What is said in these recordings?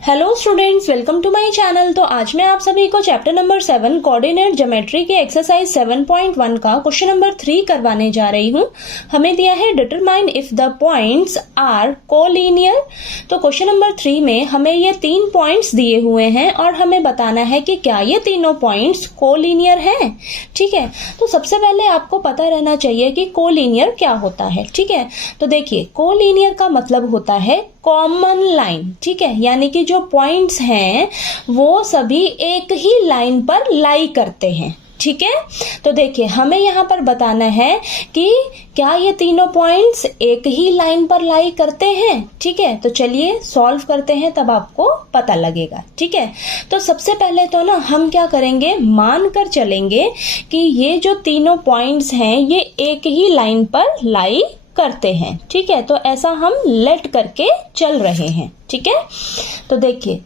Hello students, welcome to my channel. तो आज मैं आप सभी को चैप्टर नंबर 7 कोऑर्डिनेट ज्योमेट्री के एक्सरसाइज 7.1 का क्वेश्चन नंबर 3 करवाने जा रही हूँ। हमें दिया है determine if the points are collinear. तो क्वेश्चन नंबर 3 में हमें ये 3 पॉइंट्स दिए हुए हैं और हमें बताना है कि क्या ये तीनों पॉइंट्स कोलिनियर हैं। ठीक है, तो सबसे पहले आपको पता रहना चाहिए कि कोलिनियर क्या होता है। ठीक है, तो देखिए कोलिनियर का मतलब होता है कॉमन लाइन। ठीक है, यानी कि जो पॉइंट्स हैं वो सभी एक ही लाइन पर लाई करते हैं। ठीक है, तो देखिए हमें यहाँ पर बताना है कि क्या ये तीनों पॉइंट्स एक ही लाइन पर लाई करते हैं। ठीक है, तो चलिए सॉल्व करते हैं, तब आपको पता लगेगा। ठीक है, तो सबसे पहले तो ना हम क्या करेंगे, मान कर चलेंगे कि ये जो तीनों पॉइंट्स हैं ये एक ही लाइन पर लाई करते हैं। ठीक है, तो ऐसा हम लेट करके चल रहे हैं। ठीक है, तो देखिए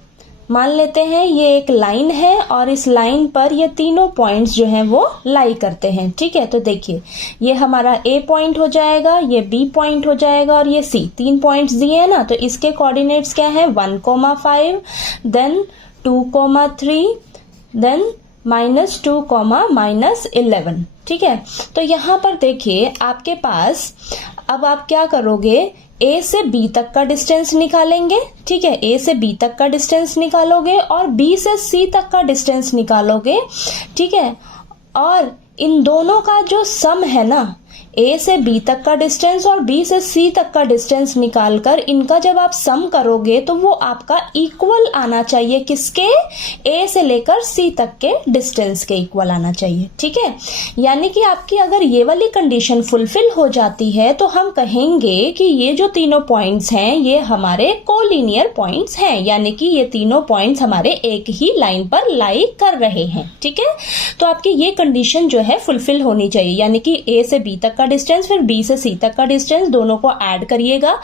मान लेते हैं ये एक लाइन है और इस लाइन पर ये तीनों पॉइंट्स जो हैं वो लाई करते हैं। ठीक है, तो देखिए ये हमारा ए पॉइंट हो जाएगा, ये बी पॉइंट हो जाएगा और ये सी। 3 पॉइंट्स दिए हैं ना, तो इसके कोऑर्डिनेट्स क्या है, 1,5, देन 2,3, देन -2, -11। ठीक है, तो यहाँ पर देखिए आपके पास अब आप क्या करोगे, ए से बी तक का डिस्टेंस निकालेंगे। ठीक है, ए से बी तक का डिस्टेंस निकालोगे और बी से सी तक का डिस्टेंस निकालोगे। ठीक है, और इन दोनों का जो सम है ना, ए से बी तक का डिस्टेंस और बी से सी तक का डिस्टेंस निकालकर इनका जब आप सम करोगे तो वो आपका इक्वल आना चाहिए। किसके, ए से लेकर सी तक के डिस्टेंस के इक्वल आना चाहिए। ठीक है, यानी कि आपकी अगर ये वाली कंडीशन फुलफिल हो जाती है तो हम कहेंगे कि ये जो तीनों पॉइंट्स हैं ये हमारे कोलिनियर पॉइंट्स हैं, यानी कि ये तीनों पॉइंट्स हमारे एक ही लाइन पर लाई कर रहे हैं। ठीक है, तो आपकी ये कंडीशन जो है फुलफिल होनी चाहिए, यानी कि ए से बी तक का डिस्टेंस फिर बी से सी तक का डिस्टेंस, दोनों को ऐड करिएगा,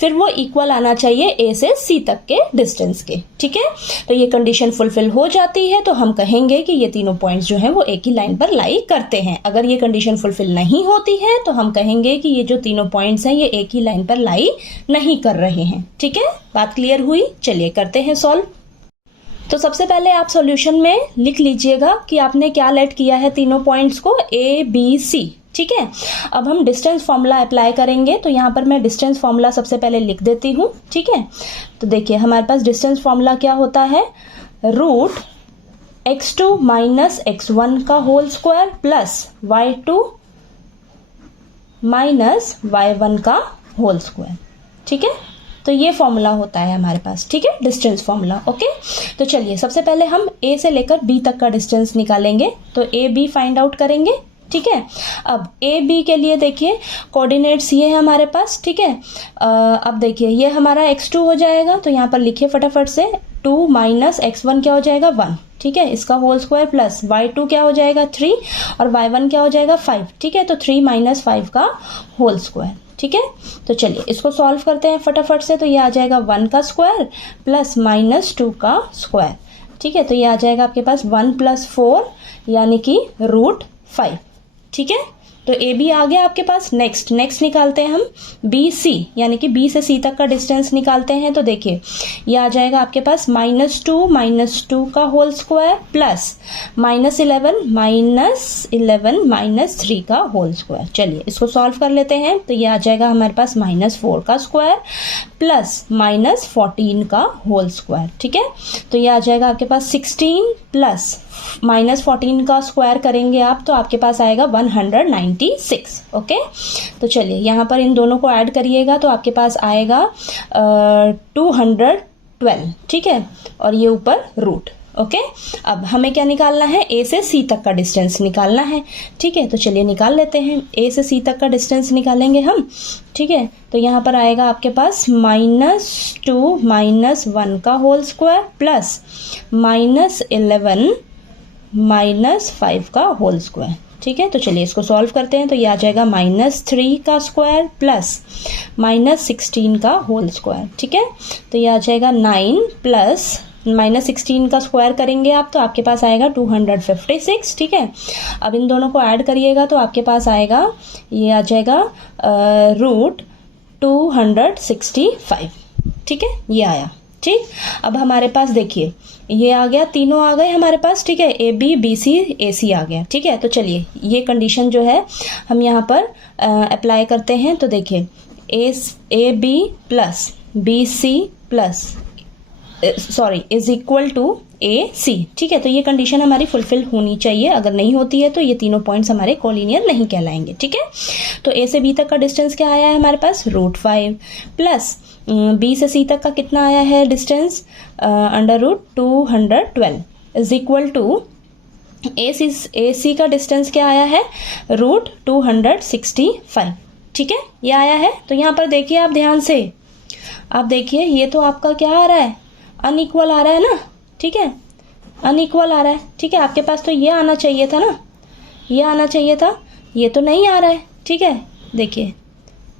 फिर वो इक्वल आना चाहिए ए से सी तक के डिस्टेंस के। ठीक है, तो ये कंडीशन फुलफिल हो जाती है तो हम कहेंगे कि ये तीनों पॉइंट्स जो हैं वो एक ही लाइन पर लाई करते हैं। अगर ये कंडीशन फुलफिल नहीं होती है तो हम कहेंगे कि ये जो तीनों पॉइंट्स हैं ये एक ही लाइन पर लाई नहीं कर रहे हैं। ठीक है, बात क्लियर हुई। चलिए करते हैं सॉल्व। तो सबसे पहले आप सॉल्यूशन में लिख लीजिएगा कि आपने क्या लेट किया है तीनों पॉइंट्स को, ए बी सी। ठीक है, अब हम डिस्टेंस फॉर्मूला अप्लाई करेंगे, तो यहाँ पर मैं डिस्टेंस फॉर्मूला सबसे पहले लिख देती हूँ। ठीक है, तो देखिए हमारे पास डिस्टेंस फॉर्मूला क्या होता है, √x2 - x1 का whole square plus y2 - y1 का होल स्क्वायर। ठीक है, तो ये फॉर्मूला होता है हमारे पास। ठीक है, डिस्टेंस फॉर्मूला। ओके, तो चलिए सबसे पहले हम ए से लेकर बी तक का डिस्टेंस निकालेंगे, तो ए बी फाइंड आउट करेंगे। ठीक है, अब ए बी के लिए देखिए कोऑर्डिनेट्स ये है हमारे पास। ठीक है, अब देखिए ये हमारा x2 हो जाएगा, तो यहाँ पर लिखिए फटाफट से, 2 - x1 क्या हो जाएगा, 1। ठीक है, इसका होल स्क्वायर प्लस y2 क्या हो जाएगा, 3 और y1 क्या हो जाएगा, 5। ठीक है, तो 3 - 5 का होल स्क्वायर। ठीक है, तो चलिए इसको सॉल्व करते हैं फटाफट से। तो ये आ जाएगा 1 का स्क्वायर प्लस -2 का स्क्वायर। ठीक है, तो ये आ जाएगा आपके पास 1 + 4 यानी कि √5। ठीक है, तो ए बी आ गया आपके पास। नेक्स्ट निकालते हैं हम बी सी, यानी कि बी से सी तक का डिस्टेंस निकालते हैं। तो देखिए ये आ जाएगा आपके पास -2 का होल स्क्वायर प्लस -11 - 3 का होल स्क्वायर। चलिए इसको सॉल्व कर लेते हैं, तो ये आ जाएगा हमारे पास -4 का स्क्वायर प्लस -14 का होल स्क्वायर। ठीक है, तो ये आ जाएगा आपके पास 16 प्लस -14 का स्क्वायर करेंगे आप तो आपके पास आएगा 196। ओके, तो चलिए यहाँ पर इन दोनों को ऐड करिएगा तो आपके पास आएगा 212। ठीक है, और ये ऊपर रूट। ओके, अब हमें क्या निकालना है, ए से सी तक का डिस्टेंस निकालना है। ठीक है, तो चलिए निकाल लेते हैं, ए से सी तक का डिस्टेंस निकालेंगे हम। ठीक है, तो यहाँ पर आएगा आपके पास -2 - 1 का होल स्क्वायर प्लस -11 - 5 का होल स्क्वायर। ठीक है, तो चलिए इसको सॉल्व करते हैं, तो ये आ जाएगा -3 का स्क्वायर प्लस -16 का होल स्क्वायर। ठीक है, तो ये आ जाएगा 9 प्लस -16 का स्क्वायर करेंगे आप तो आपके पास आएगा 256। ठीक है, अब इन दोनों को ऐड करिएगा तो आपके पास आएगा, ये आ जाएगा √265। ठीक है, ये आया। ठीक, अब हमारे पास देखिए ये आ गया, तीनों आ गए हमारे पास, ठीक है, A B B C A C आ गया, ठीक है। तो चलिए ये कंडीशन जो है हम यहाँ पर अप्लाई करते हैं। तो देखिए A B plus B C plus is equal to A C, ठीक है। तो ये कंडीशन हमारी फुलफिल होनी चाहिए, अगर नहीं होती है तो ये तीनों पॉइंट्स हमारे कोलिनियर नहीं कहलाएंगे, ठीक है। तो ए से बी तक का डिस्टेंस क्या आया है हमारे पास, √5 प्लस बी से सी तक का कितना आया है distance, √212 is equal to A सी का डिस्टेंस क्या आया है, √265, ठीक है, ये आया है। तो यहाँ पर देखिए आप ध्यान से, आप देखिए ये तो आपका क्या आ रहा है, अनइक्वल आ रहा है ना, ठीक है, अनइक्वल आ रहा है, ठीक है। आपके पास तो ये आना चाहिए था ना, ये आना चाहिए था, ये तो नहीं आ रहा है, ठीक है। देखिए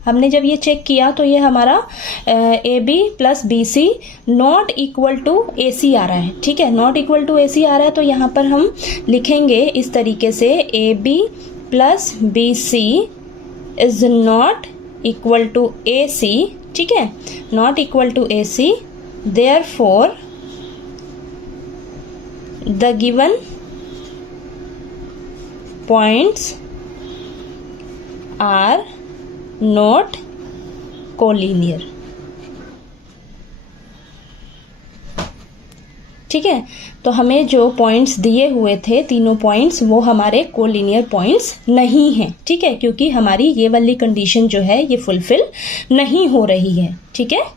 हमने जब ये चेक किया तो ये हमारा A B plus B C not equal to A C आ रहा है, ठीक है, not equal to A C आ रहा है। तो यहाँ पर हम लिखेंगे इस तरीके से, A B plus B C is not equal to A C, ठीक है, not equal to A C, therefore the given points are not collinear, ठीक है। तो हमें जो पॉइंट्स दिए हुए थे तीनों पॉइंट्स वो हमारे कोलिनियर पॉइंट्स नहीं हैं, ठीक है, क्योंकि हमारी ये वाली कंडीशन जो है ये फुलफिल नहीं हो रही है, ठीक है।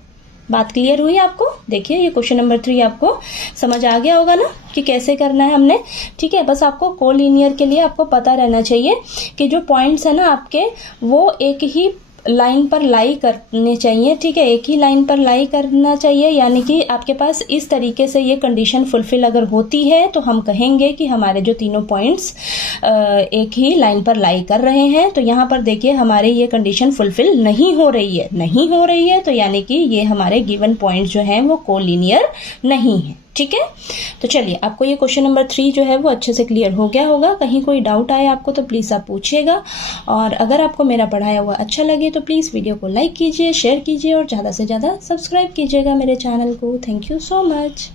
बात क्लियर हुई आपको? देखिए ये क्वेश्चन नंबर 3 आपको समझ आ गया होगा ना कि कैसे करना है हमने, ठीक है। बस आपको कोलिनियर के लिए आपको पता रहना चाहिए कि जो पॉइंट्स है ना आपके वो एक ही लाइन पर लाई करने चाहिए, ठीक है, एक ही लाइन पर लाई करना चाहिए, यानी कि आपके पास इस तरीके से ये कंडीशन फुलफिल अगर होती है तो हम कहेंगे कि हमारे जो तीनों पॉइंट्स एक ही लाइन पर लाई कर रहे हैं। तो यहाँ पर देखिए हमारे ये कंडीशन फुलफिल नहीं हो रही है, नहीं हो रही है, तो यानी कि ये हमारे गिवन पॉइंट जो हैं वो कोलिनियर नहीं है, ठीक है। तो चलिए आपको ये क्वेश्चन नंबर 3 जो है वो अच्छे से क्लियर हो गया होगा। कहीं कोई डाउट आए आपको तो प्लीज़ आप पूछिएगा, और अगर आपको मेरा पढ़ाया हुआ अच्छा लगे तो प्लीज़ वीडियो को लाइक कीजिए, शेयर कीजिए और ज़्यादा से ज़्यादा सब्सक्राइब कीजिएगा मेरे चैनल को। Thank you so much.